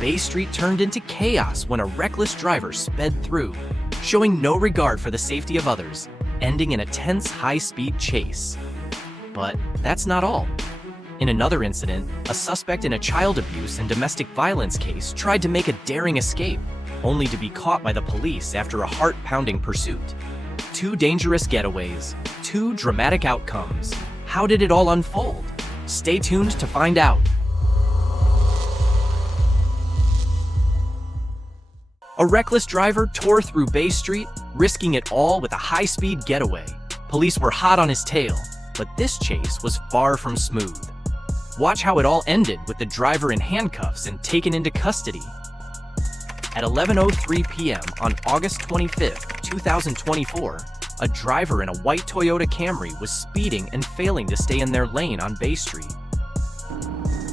Bay Street turned into chaos when a reckless driver sped through, showing no regard for the safety of others, ending in a tense high-speed chase. But that's not all. In another incident, a suspect in a child abuse and domestic violence case tried to make a daring escape, only to be caught by the police after a heart-pounding pursuit. Two dangerous getaways, two dramatic outcomes. How did it all unfold? Stay tuned to find out. A reckless driver tore through Bay Street, risking it all with a high-speed getaway. Police were hot on his tail, but this chase was far from smooth. Watch how it all ended with the driver in handcuffs and taken into custody. At 11:03 p.m. on August 25, 2024, a driver in a white Toyota Camry was speeding and failing to stay in their lane on Bay Street.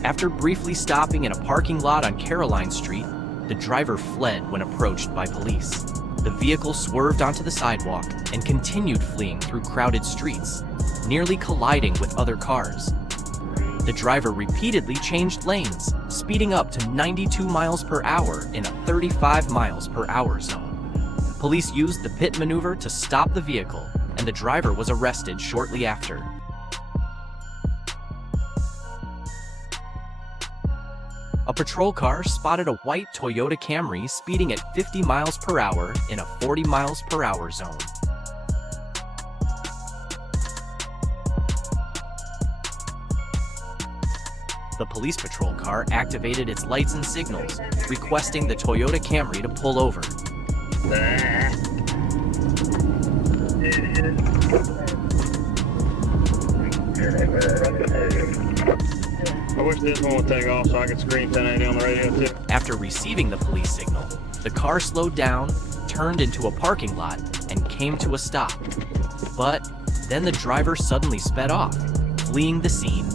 After briefly stopping in a parking lot on Caroline Street, the driver fled when approached by police. The vehicle swerved onto the sidewalk and continued fleeing through crowded streets, nearly colliding with other cars. The driver repeatedly changed lanes, speeding up to 92 miles per hour in a 35 miles per hour zone. Police used the pit maneuver to stop the vehicle, and the driver was arrested shortly after. A patrol car spotted a white Toyota Camry speeding at 50 miles per hour in a 40 miles per hour zone. The police patrol car activated its lights and signals, requesting the Toyota Camry to pull over. I wish this one would take off so I could scream 1080 on the radio too. After receiving the police signal, the car slowed down, turned into a parking lot, and came to a stop. But then the driver suddenly sped off, fleeing the scene.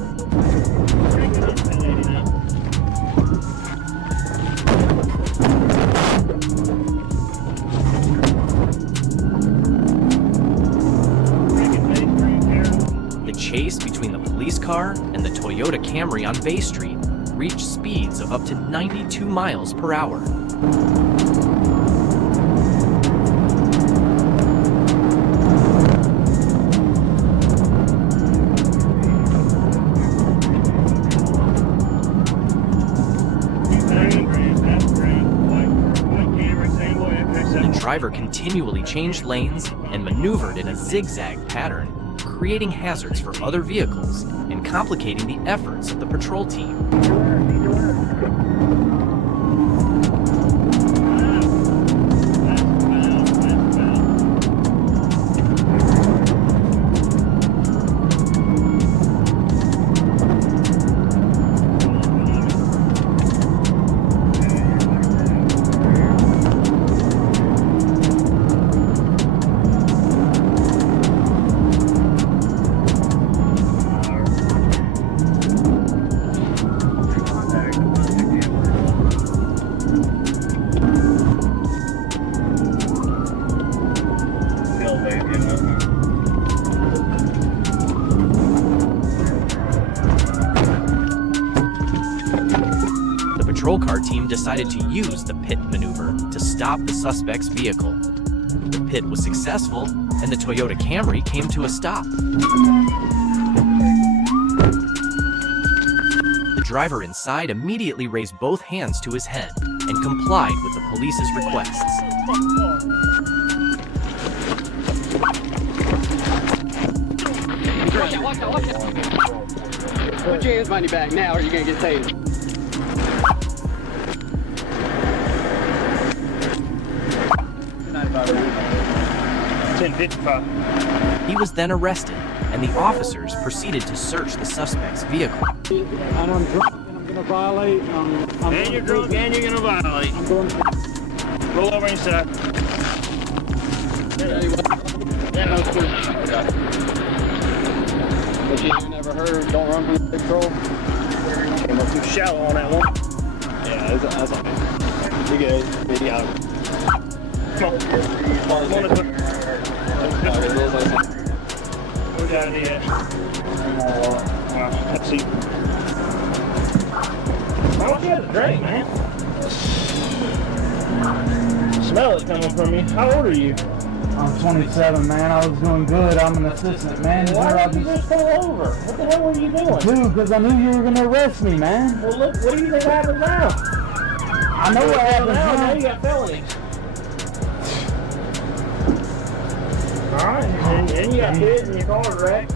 The chase between the police car and the Toyota Camry on Bay Street reached speeds of up to 92 miles per hour. The driver continually changed lanes and maneuvered in a zigzag pattern, creating hazards for other vehicles and complicating the efforts of the patrol team. The patrol car team decided to use the pit maneuver to stop the suspect's vehicle. The pit was successful, and the Toyota Camry came to a stop. The driver inside immediately raised both hands to his head and complied with the police's requests. Put your hands behind your back now or you're gonna get tased. 1055. He was then arrested, and the officers proceeded to search the suspect's vehicle. And I'm drunk and I'm gonna violate. And you're drunk and you're gonna violate. I'm going to Roll over inside. But you never heard, don't run from the patrol. Came up too shallow on that one. Yeah, that's all right. You good. Yeah. Come on. Come on, let's put. Where down the edge? Let's see. Why don't you have a drink, man? smell it coming from you. How old are you? I'm 27, man. I was doing good. I'm an assistant manager. Why did you just pull over? What the hell were you doing? Dude, because I knew you were going to arrest me, man. Well, look, what do you think happened now? I know what happened Now you now. got felonies. Alright, and you got kids and your car's wrecked.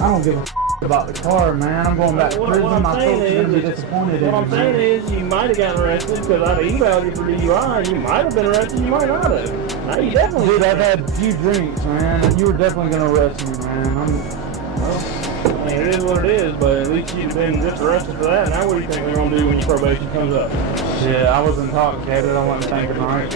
I don't give a about the car, man. I'm going back to prison. What My I'm saying folks are going to be is, disappointed in what I'm me, saying man. is you might have gotten arrested because I'd emailed you for DUI and you might have been arrested, you might not have. Now you definitely Dude, I've had a few drinks, man, and you were definitely going to arrest me, man. Well, I mean, it is what it is, but at least you've been just arrested for that. Now what do you think they're going to do when your probation comes up? Yeah, I wasn't intoxicated. I wasn't thinking right.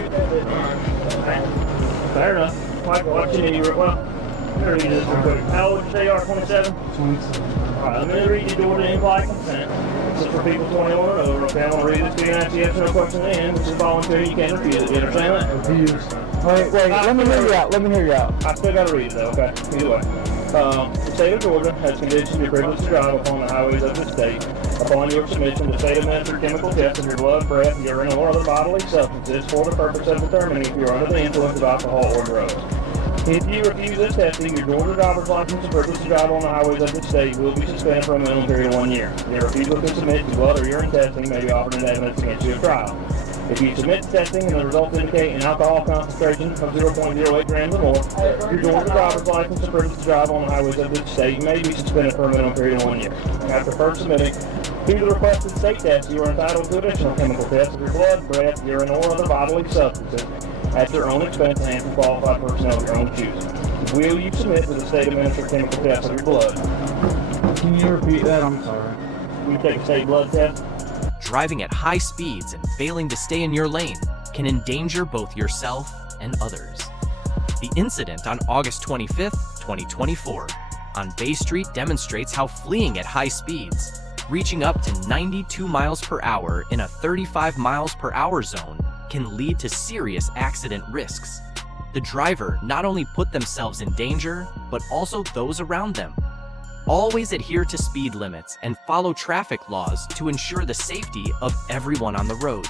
Fair enough. What you need, well, let me read this real quick. How old did you say you are, 27? 27. Alright, let me read you Georgia implied consent. This is for people 21 and over. Okay, I'm going to read this to you and ask you yes or no question at the end, which is voluntary. You can't refuse it. Do you understand that? Refuse. Wait, let me hear you out. Let me hear you out. I still got to read it though, okay? Either way. The state of Georgia has conditioned your privilege to drive upon the highways of the state. Upon your submission, the state administered chemical tests of your blood, breath, urine, or other bodily substances for the purpose of determining if you are under the influence of alcohol or drugs. If you refuse this testing, your Georgia driver's license and privilege to drive on the highways of the state will be suspended for a minimum period of 1 year. Your refusal to submit to blood or urine testing may be offered in evidence against you at trial. If you submit to testing and the results indicate an alcohol concentration of 0.08 grams or more, your Georgia driver's license and privilege to drive on the highways of the state may be suspended for a minimum period of 1 year. After first submitting to the requested state test, you are entitled to additional chemical tests of your blood, breath, urine, or other bodily substances at your own expense and from qualified personnel of your own choosing. Will you submit to the state administered chemical test of your blood? Can you repeat that? I'm sorry. Will you take a state blood test? Driving at high speeds and failing to stay in your lane can endanger both yourself and others. The incident on August 25th, 2024, on Bay Street demonstrates how fleeing at high speeds, reaching up to 92 miles per hour in a 35 miles per hour zone, can lead to serious accident risks. The driver not only put themselves in danger, but also those around them. Always adhere to speed limits and follow traffic laws to ensure the safety of everyone on the road.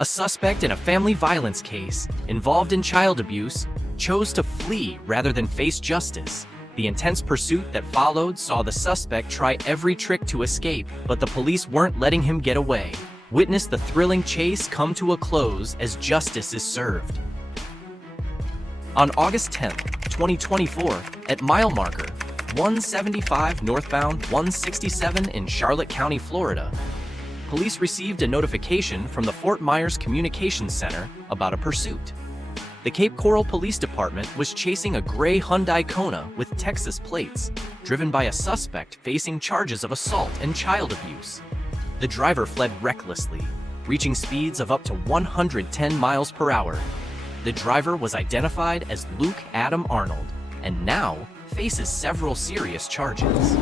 A suspect in a family violence case involved in child abuse chose to flee rather than face justice. The intense pursuit that followed saw the suspect try every trick to escape, but the police weren't letting him get away. Witness the thrilling chase come to a close as justice is served. On August 10th, 2024, at mile marker 175 northbound 167 in Charlotte County, Florida, police received a notification from the Fort Myers Communications Center about a pursuit. The Cape Coral Police Department was chasing a gray Hyundai Kona with Texas plates, driven by a suspect facing charges of assault and child abuse. The driver fled recklessly, reaching speeds of up to 110 miles per hour. The driver was identified as Luke Adam Arnold and now faces several serious charges.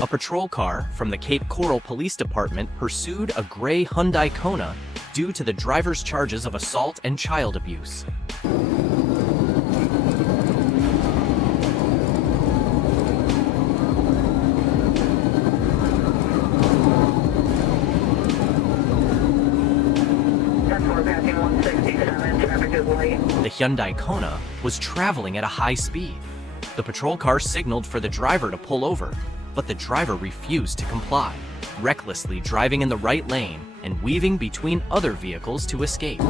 A patrol car from the Cape Coral Police Department pursued a gray Hyundai Kona due to the driver's charges of assault and child abuse. The Hyundai Kona was traveling at a high speed. The patrol car signaled for the driver to pull over, but the driver refused to comply, recklessly driving in the right lane and weaving between other vehicles to escape.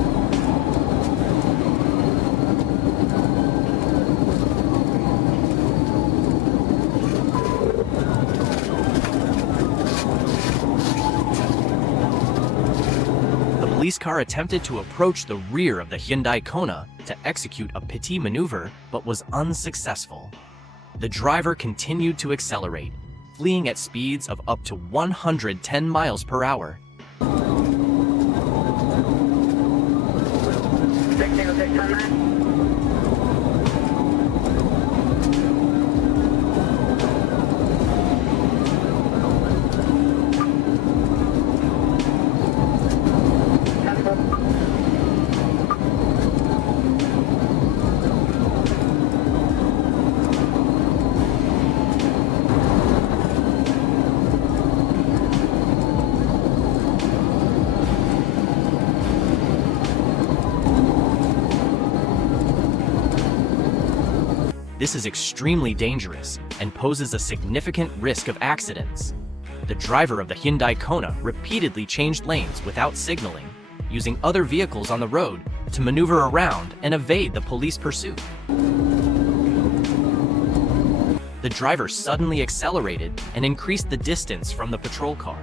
car attempted to approach the rear of the Hyundai Kona to execute a petit maneuver, but was unsuccessful. The driver continued to accelerate, fleeing at speeds of up to 110 miles per hour. This is extremely dangerous and poses a significant risk of accidents. The driver of the Hyundai Kona repeatedly changed lanes without signaling, using other vehicles on the road to maneuver around and evade the police pursuit. The driver suddenly accelerated and increased the distance from the patrol car.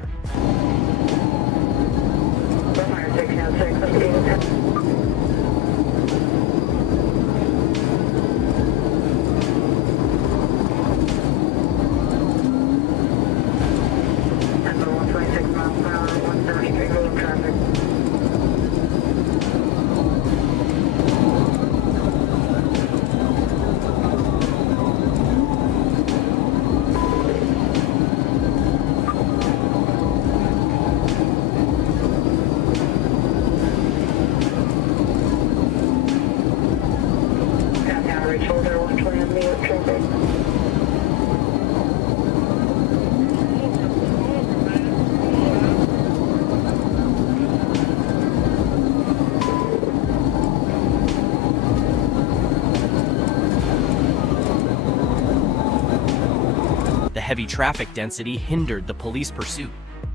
The heavy traffic density hindered the police pursuit,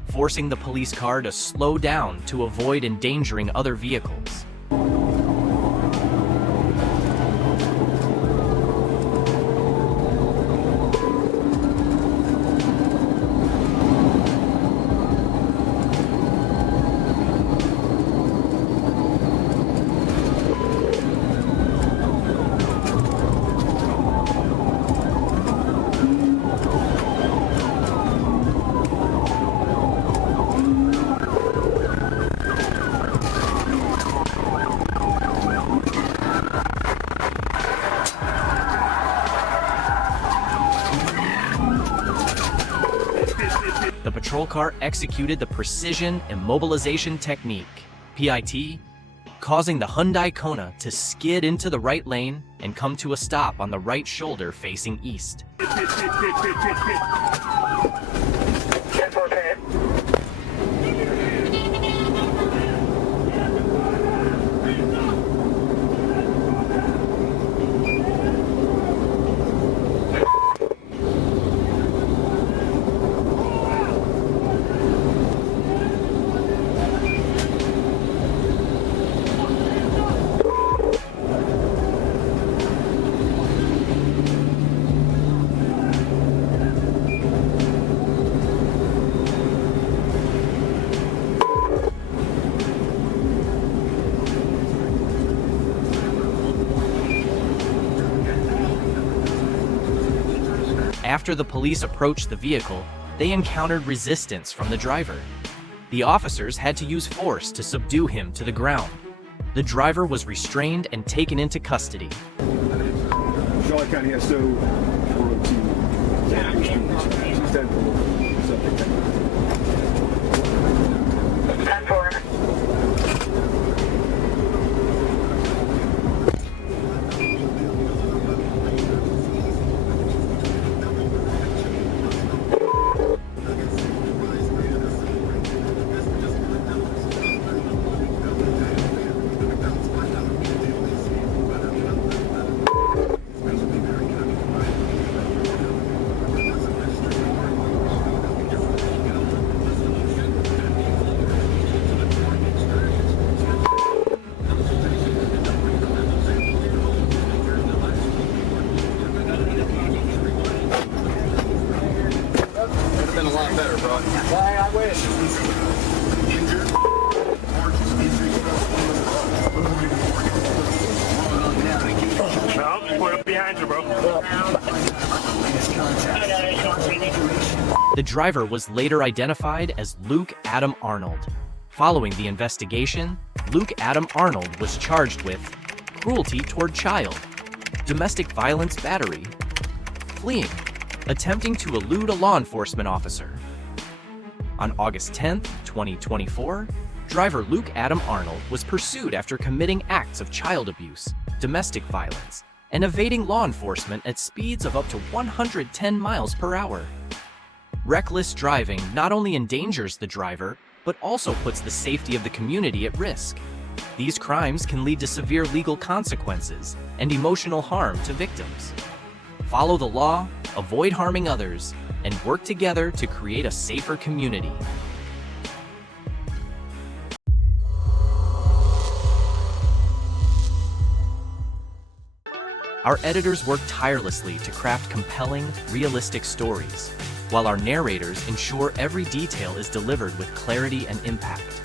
forcing the police car to slow down to avoid endangering other vehicles. The patrol car executed the precision immobilization technique, PIT, causing the Hyundai Kona to skid into the right lane and come to a stop on the right shoulder facing east. After the police approached the vehicle, they encountered resistance from the driver. The officers had to use force to subdue him to the ground. The driver was restrained and taken into custody. Charlotte County SO 402. Been a lot better, bro. I wish. The driver was later identified as Luke Adam Arnold. Following the investigation, Luke Adam Arnold was charged with cruelty toward child, domestic violence battery, fleeing, attempting to elude a law enforcement officer. On August 10, 2024, driver Luke Adam Arnold was pursued after committing acts of child abuse, domestic violence, and evading law enforcement at speeds of up to 110 miles per hour. Reckless driving not only endangers the driver, but also puts the safety of the community at risk. These crimes can lead to severe legal consequences and emotional harm to victims. Follow the law, avoid harming others, and work together to create a safer community. Our editors work tirelessly to craft compelling, realistic stories, while our narrators ensure every detail is delivered with clarity and impact.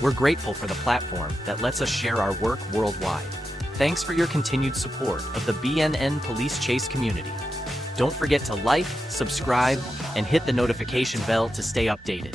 We're grateful for the platform that lets us share our work worldwide. Thanks for your continued support of the BNN Police Chase community. Don't forget to like, subscribe, and hit the notification bell to stay updated.